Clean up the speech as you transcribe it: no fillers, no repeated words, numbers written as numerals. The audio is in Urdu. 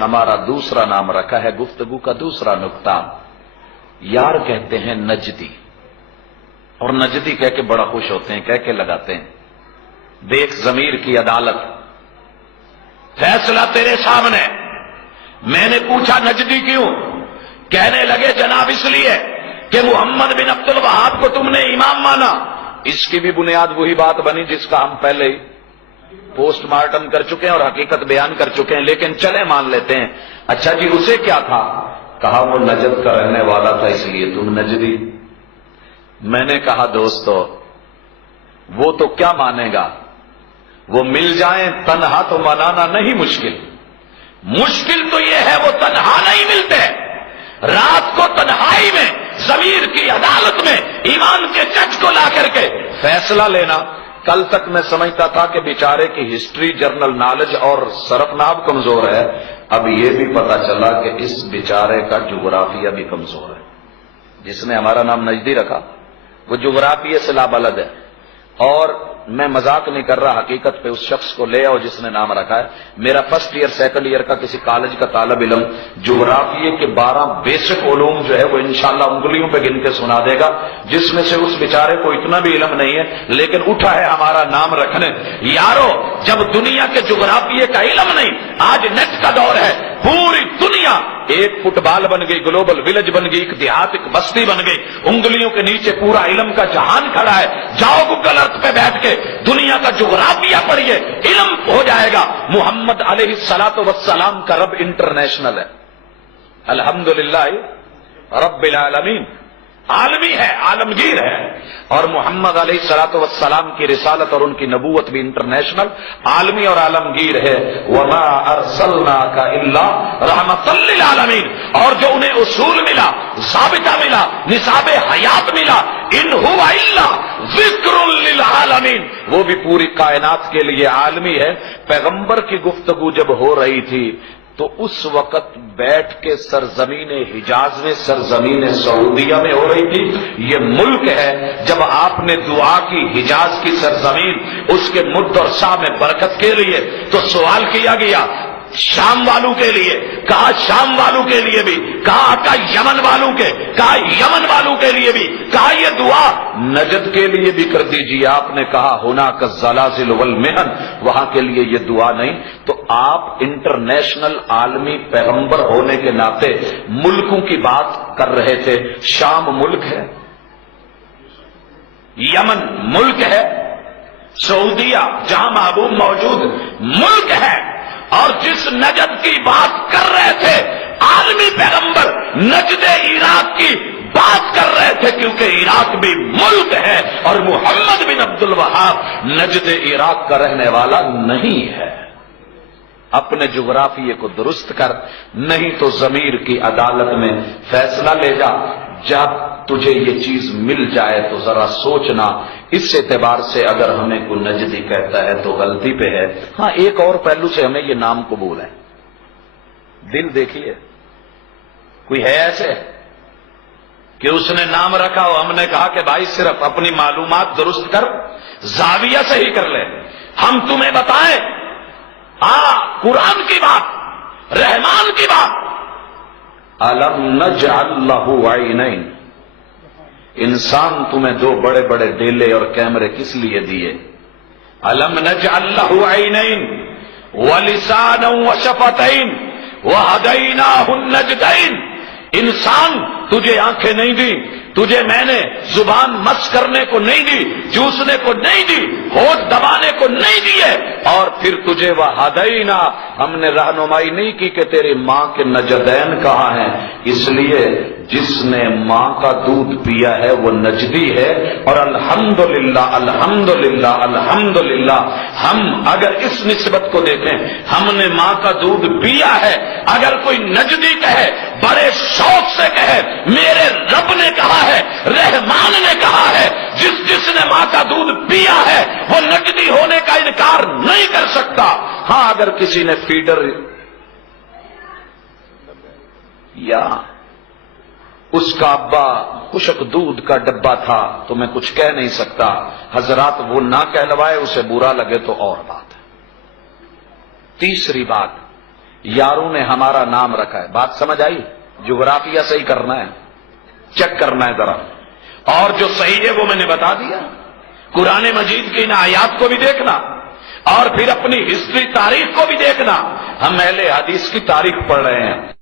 ہمارا دوسرا نام رکھا ہے گفتگو کا دوسرا نقطہ. یار کہتے ہیں نجدی، اور نجدی کہہ کے بڑا خوش ہوتے ہیں، کہہ کے لگاتے ہیں. دیکھ ضمیر کی عدالت، فیصلہ تیرے سامنے. میں نے پوچھا نجدی کیوں؟ کہنے لگے جناب اس لیے کہ محمد بن عبد الوہاب کو تم نے امام مانا. اس کی بھی بنیاد وہی بات بنی جس کا ہم پہلے ہی پوسٹ مارٹم کر چکے ہیں اور حقیقت بیان کر چکے ہیں، لیکن چلے مان لیتے ہیں. اچھا جی اسے کیا تھا؟ کہا وہ نجد کا رہنے والا تھا اس لیے تم نجدی. میں نے کہا دوستو وہ تو کیا مانے گا، وہ مل جائیں تنہا تو منانا نہیں مشکل. مشکل تو یہ ہے وہ تنہا نہیں ملتے. رات کو تنہائی میں ضمیر کی عدالت میں ایمان کے جج کو لا کر کے فیصلہ لینا. کل تک میں سمجھتا تھا کہ بیچارے کی ہسٹری جرنل نالج اور سرفناب کمزور ہے، اب یہ بھی پتا چلا کہ اس بیچارے کا جغرافیہ بھی کمزور ہے. جس نے ہمارا نام نجدی رکھا وہ جغرافیہ سے لابلد ہے. اور میں مذاق نہیں کر رہا، حقیقت پہ اس شخص کو لے آؤ جس نے نام رکھا ہے. میرا فرسٹ ایئر سیکنڈ ایئر کا کسی کالج کا طالب علم جغرافیے کے 12 بیسک علوم جو ہے وہ انشاءاللہ انگلیوں پہ گن کے سنا دے گا، جس میں سے اس بیچارے کو اتنا بھی علم نہیں ہے لیکن اٹھا ہے ہمارا نام رکھنے. یارو جب دنیا کے جغرافیے کا علم نہیں، آج نیٹ کا دور ہے، پوری دنیا ایک فٹ بال بن گئی، گلوبل ولیج بن گئی، ایک دیہات ایک بستی بن گئی، انگلیوں کے نیچے پورا علم کا جہان کھڑا ہے. جاؤ گوگل ارتھ پہ بیٹھ کے دنیا کا جغرافیہ پڑھیے، علم ہو جائے گا. محمد علیہ الصلوۃ والسلام کا رب انٹرنیشنل ہے، الحمدللہ رب العالمین، عالمی ہے، عالمگیر ہے. اور محمد علیہ الصلوۃ والسلام کی رسالت اور ان کی نبوت بھی انٹرنیشنل، عالمی اور عالمگیر ہے. وما ارسلناک الا رحمۃ للعالمین. اور جو انہیں اصول ملا، ضابطہ ملا، نصاب حیات ملا، ان هو الا ذکر للعالمین، وہ بھی پوری کائنات کے لیے عالمی ہے. پیغمبر کی گفتگو جب ہو رہی تھی تو اس وقت بیٹھ کے سرزمین حجاز میں، سرزمین سعودیہ میں ہو رہی تھی. یہ ملک ہے. جب آپ نے دعا کی حجاز کی سرزمین، اس کے مد اور سا میں برکت کے لیے، تو سوال کیا گیا شام والوں کے لیے، کہا شام والوں کے لیے بھی، کہا آقا یمن والوں کے، کہا یمن والوں کے لیے بھی، کہا یہ دعا نجد کے لیے بھی کر دیجیے. آپ نے کہا ہناک الزلازل والمحن، وہاں کے لیے یہ دعا نہیں. تو آپ انٹرنیشنل عالمی پیغمبر ہونے کے ناطے ملکوں کی بات کر رہے تھے. شام ملک ہے، یمن ملک ہے، سعودیہ جہاں محبوب موجود ملک ہے. اور جس نجد کی بات کر رہے تھے عالمی پیغمبر، نجد عراق کی بات کر رہے تھے، کیونکہ عراق بھی ملک ہے اور محمد بن عبد الوہاب نجد عراق کا رہنے والا نہیں ہے. اپنے جغرافیے کو درست کر، نہیں تو ضمیر کی عدالت میں فیصلہ لے جا. جب تجھے یہ چیز مل جائے تو ذرا سوچنا. اس اعتبار سے اگر ہمیں کوئی نجدی کہتا ہے تو غلطی پہ ہے. ہاں ایک اور پہلو سے ہمیں یہ نام قبول ہے. دل دیکھیے، کوئی ہے ایسے کہ اس نے نام رکھا ہو، ہم نے کہا کہ بھائی صرف اپنی معلومات درست کر، زاویہ صحیح کر لے، ہم تمہیں بتائیں. قرآن کی بات، رحمان کی بات. الم نجعل لہ عینین، انسان تمہیں 2 بڑے بڑے ڈیلے اور کیمرے کس لیے دیے؟ الم نجعل لہ عینین ولسانا وشفتین وہدیناہ النجدین. انسان تجھے آنکھیں نہیں دی، تجھے میں نے زبان مس کرنے کو نہیں دی، چوسنے کو نہیں دی، ہونٹ دبانے کو نہیں دیے، اور پھر تجھے وہدینا، ہم نے رہنمائی نہیں کی کہ تیری ماں کے نجدین کہاں ہیں. اس لیے جس نے ماں کا دودھ پیا ہے وہ نجدی ہے. اور الحمدللہ الحمدللہ الحمدللہ، ہم اگر اس نسبت کو دیکھیں، ہم نے ماں کا دودھ پیا ہے. اگر کوئی نجدی کہے، بڑے شوق سے کہے میرے رب نے کہا ہے، رحمان نے کہا ہے، جس نے ماں کا دودھ پیا ہے وہ نجدی ہونے کا انکار نہیں کر سکتا. ہاں اگر کسی نے فیڈر یا اس کا ابا خشک دودھ کا ڈبہ تھا تو میں کچھ کہہ نہیں سکتا. حضرات وہ نہ کہلوائے، اسے برا لگے تو اور بات ہے. تیسری بات، یاروں نے ہمارا نام رکھا ہے. بات سمجھ آئی؟ جغرافیہ صحیح کرنا ہے, چیک کرنا ہے ذرا, اور جو صحیح ہے وہ میں نے بتا دیا. قرآن مجید کی ان آیات کو بھی دیکھنا اور پھر اپنی ہسٹری تاریخ کو بھی دیکھنا. ہم اہل حدیث کی تاریخ پڑھ رہے ہیں.